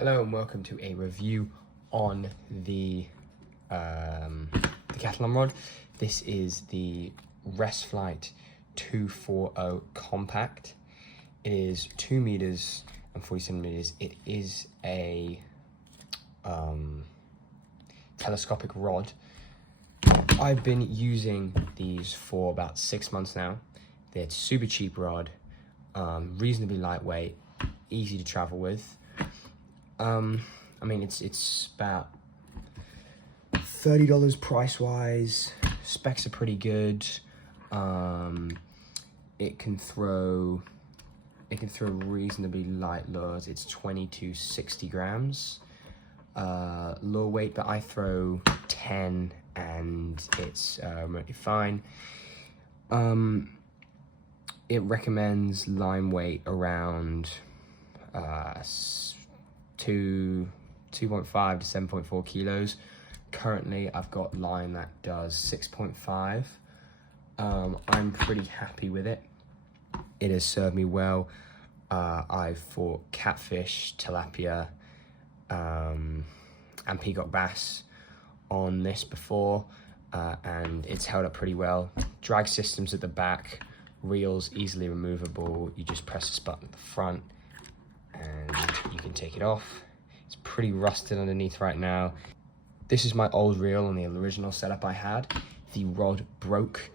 Hello and welcome to a review on the Decathlon rod. This is the resifight 240 compact. It is 2 meters and 40 centimeters. It is a telescopic rod. I've been using these for about 6 months now. They're a super cheap rod, reasonably lightweight, easy to travel with. I mean, it's about $30 price-wise. Specs are pretty good. It can throw reasonably light lures. It's 20 to 60 grams lure weight, but I throw 10 and it's remotely fine. It recommends line weight around 2.5 to 7.4 kilos. Currently, I've got line that does 6.5. I'm pretty happy with it. It has served me well. I've caught catfish, tilapia, and peacock bass on this before, and it's held up pretty well. Drag systems at the back, reels easily removable. You just press this button at the front and you can take it off. It's pretty rusted underneath right now. This is my old reel on the original setup I had. The rod broke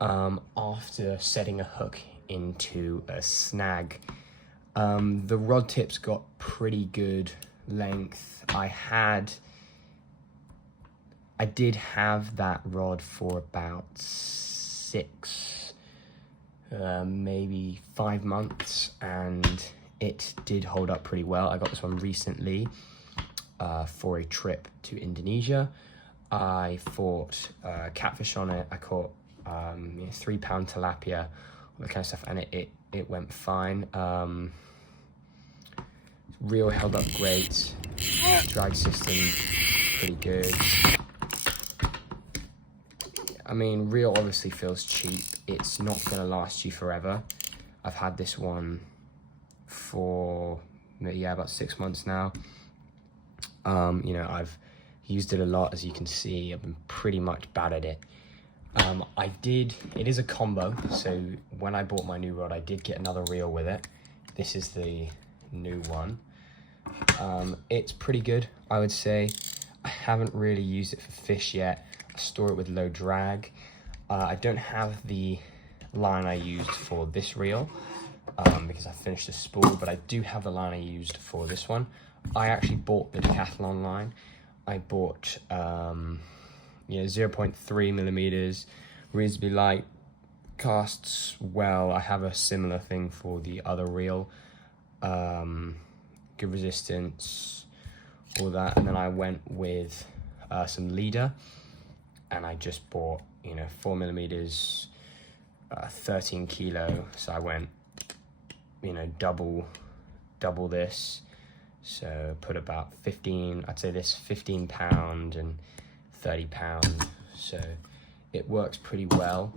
after setting a hook into a snag. The rod tips got pretty good length. I did have that rod for about 6, maybe 5 months, and it did hold up pretty well. I got this one recently for a trip to Indonesia. I fought catfish on it. I caught 3-pound tilapia, all that kind of stuff, and it went fine. Reel held up great. Drag system pretty good. I mean, reel obviously feels cheap. It's not gonna last you forever. I've had this one for about 6 months now. I've used it a lot, as you can see. I've been pretty much bad at it. It is a combo, so when I bought my new rod, I did get another reel with it. This is the new one. It's pretty good, I would say. I haven't really used it for fish yet. I store it with low drag. I don't have the line I used for this reel because I finished the spool, but I do have the line I used for this one. I actually bought the Decathlon line. I bought 0.3 millimeters, reasonably light, casts well. I have a similar thing for the other reel. Good resistance, all that. And then I went with some leader, and I just bought 4 millimeters, 13 kilo. So I went double this. So put about 15, I'd say this 15 pound and 30 pound. So it works pretty well.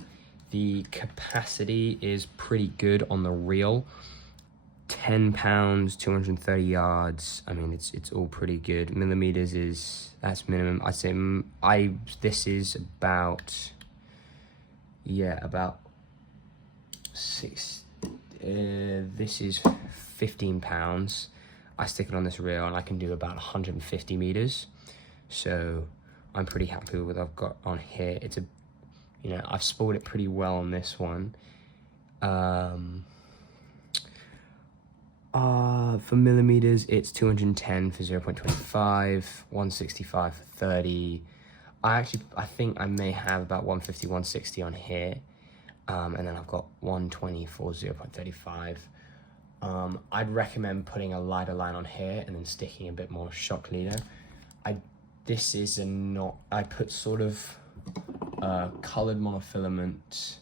The capacity is pretty good on the reel. 10 pounds, 230 yards. I mean, it's all pretty good. Millimeters that's minimum. I'd say this is about 6. This is 15 pounds. I stick it on this reel and I can do about 150 meters. So I'm pretty happy with what I've got on here. It's I've spooled it pretty well on this one. For millimeters, it's 210 for 0.25, 165 for 30. I think I may have about 150, 160 on here. And then I've got 120 for 0.35. I'd recommend putting a lighter line on here and then sticking a bit more shock leader. I put sort of colored monofilament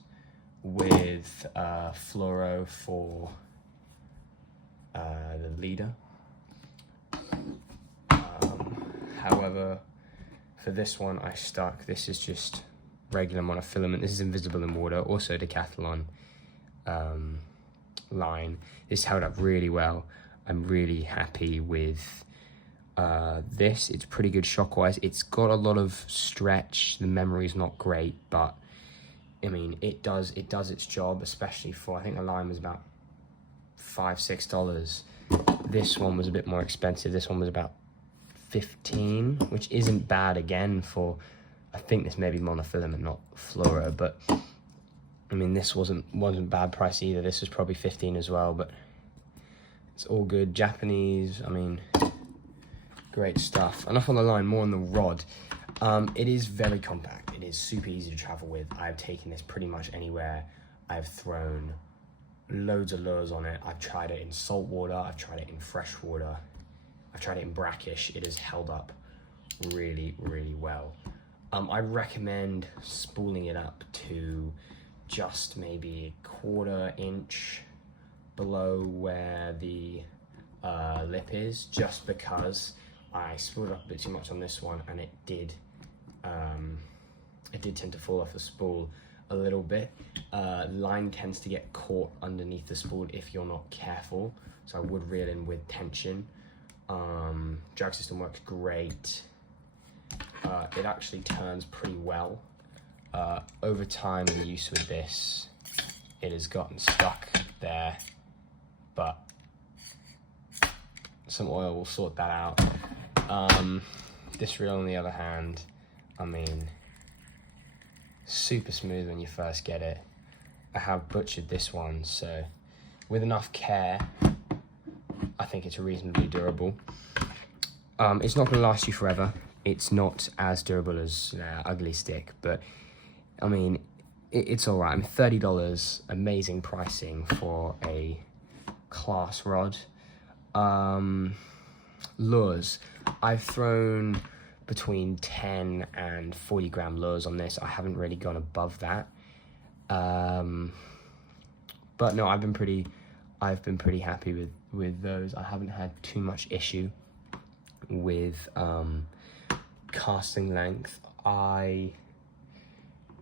with fluoro for the leader. However, for this one this is just regular monofilament. This is invisible in water, also Decathlon line. This held up really well. I'm really happy with It's pretty good shock-wise. It's got a lot of stretch. The memory's not great, but I mean, it does its job, especially for, I think the line was about $5-6. This one was a bit more expensive. This one was about 15, which isn't bad again for, I think this may be monofilament, not fluoro, but I mean, this wasn't bad price either. This was probably 15 as well, but it's all good. Japanese, I mean, great stuff. Enough on the line, more on the rod. It is very compact. It is super easy to travel with. I've taken this pretty much anywhere. I've thrown loads of lures on it. I've tried it in salt water. I've tried it in fresh water. I've tried it in brackish. It has held up really, really well. I recommend spooling it up to just maybe a 1/4 inch below where the lip is, just because I spooled up a bit too much on this one, and it did tend to fall off the spool a little bit. Line tends to get caught underneath the spool if you're not careful, so I would reel in with tension. Drag system works great. It actually turns pretty well. Over time in use with this, it has gotten stuck there, but some oil will sort that out. This reel, on the other hand, I mean, super smooth when you first get it. I have butchered this one, so with enough care, I think it's reasonably durable. It's not going to last you forever. It's not as durable as Ugly Stick, but I mean, it's all right. I mean, $30, amazing pricing for a class rod. Lures, I've thrown between 10 and 40 gram lures on this. I haven't really gone above that. But no, I've been pretty happy with those. I haven't had too much issue with casting length. I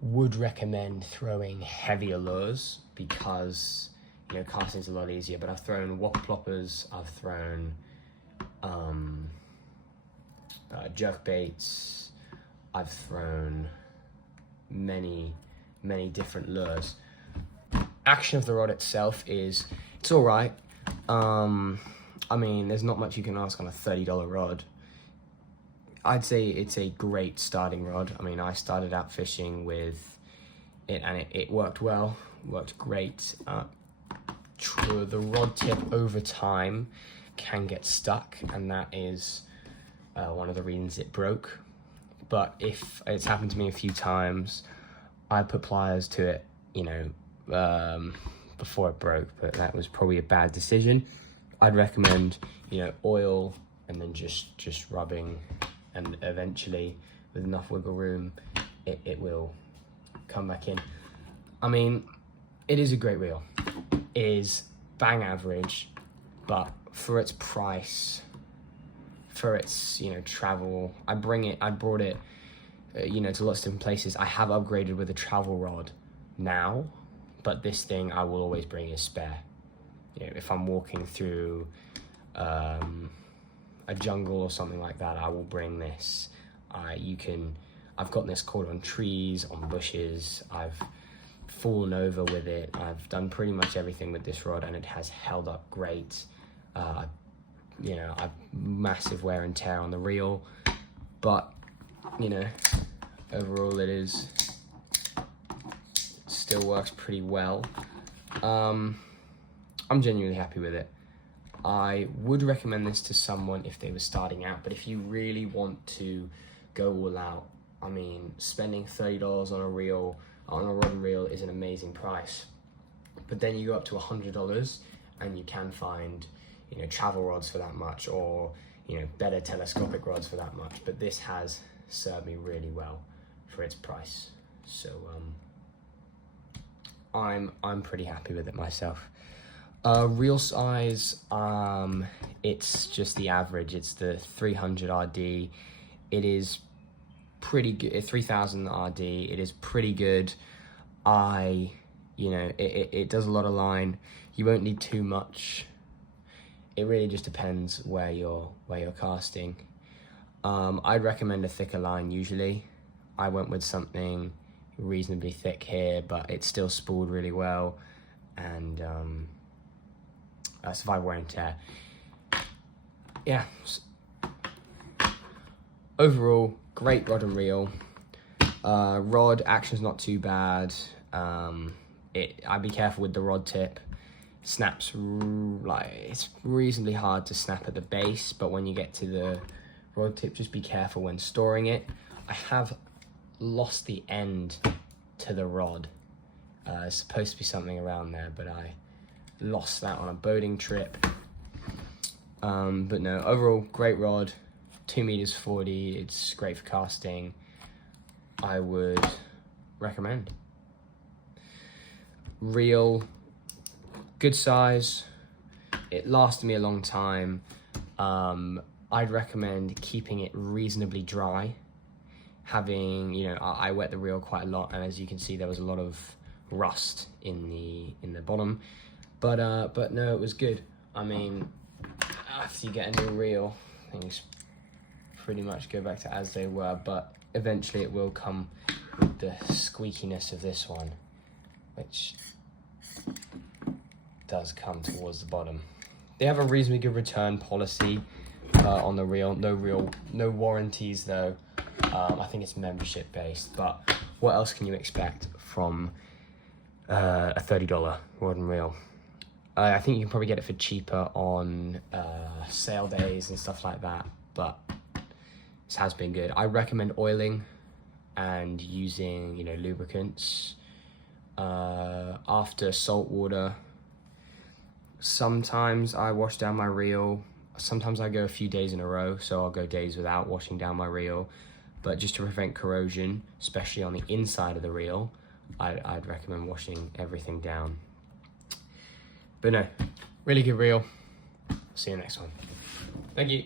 would recommend throwing heavier lures because, you know, casting's a lot easier, but I've thrown whopper ploppers, I've thrown jerk baits, I've thrown many different lures. Action of the rod itself it's all right. I mean, there's not much you can ask on a $30 rod. I'd say it's a great starting rod. I mean, I started out fishing with it, and it worked well, worked great. The rod tip over time can get stuck, and that is one of the reasons it broke. But if it's happened to me a few times, I put pliers to it, you know, before it broke, but that was probably a bad decision. I'd recommend, you know, oil and then just rubbing, and eventually with enough wiggle room, it will come back in. I mean, it is a great reel. It is bang average, but for its price, for its, you know, travel, I brought it, you know, to lots of different places. I have upgraded with a travel rod now, but this thing I will always bring as spare. You know, if I'm walking through a jungle or something like that, I will bring this. I've gotten this caught on trees, on bushes, I've fallen over with it, I've done pretty much everything with this rod, and it has held up great. You know, I've massive wear and tear on the reel, but, you know, overall it still works pretty well. I'm genuinely happy with it. I would recommend this to someone if they were starting out, but if you really want to go all out, I mean, spending $30 on a rod and reel is an amazing price. But then you go up to $100 and you can find, you know, travel rods for that much, or, you know, better telescopic rods for that much. But this has served me really well for its price. So I'm pretty happy with it myself. Reel size, it's just the average. It's the 300 RD. It is pretty good. 3000 RD. It is pretty good. You know, it does a lot of line. You won't need too much. it really just depends where you're casting. I'd recommend a thicker line usually. I went with something reasonably thick here, but it still spooled really well and survived wear and tear. Yeah. Overall, great rod and reel. Rod action's not too bad. I'd be careful with the rod tip. Snaps it's reasonably hard to snap at the base, but when you get to the rod tip, just be careful when storing it. I have lost the end to the rod. It's supposed to be something around there, but I lost that on a boating trip. But no, overall, great rod, 2 meters 40. It's great for casting. I would recommend. Reel, good size. It lasted me a long time. I'd recommend keeping it reasonably dry. Having, I wet the reel quite a lot, and as you can see, there was a lot of rust in the bottom. But no, it was good. I mean, after you get a new reel, things pretty much go back to as they were, but eventually it will come with the squeakiness of this one, which does come towards the bottom. They have a reasonably good return policy on the reel. No warranties though. I think it's membership based, but what else can you expect from a $30 rod and reel? I think you can probably get it for cheaper on sale days and stuff like that, but this has been good. I recommend oiling and using, lubricants after salt water. Sometimes I wash down my reel. Sometimes I go a few days in a row, so I'll go days without washing down my reel. But just to prevent corrosion, especially on the inside of the reel, I'd recommend washing everything down. But no, really good reel. See you next one. Thank you.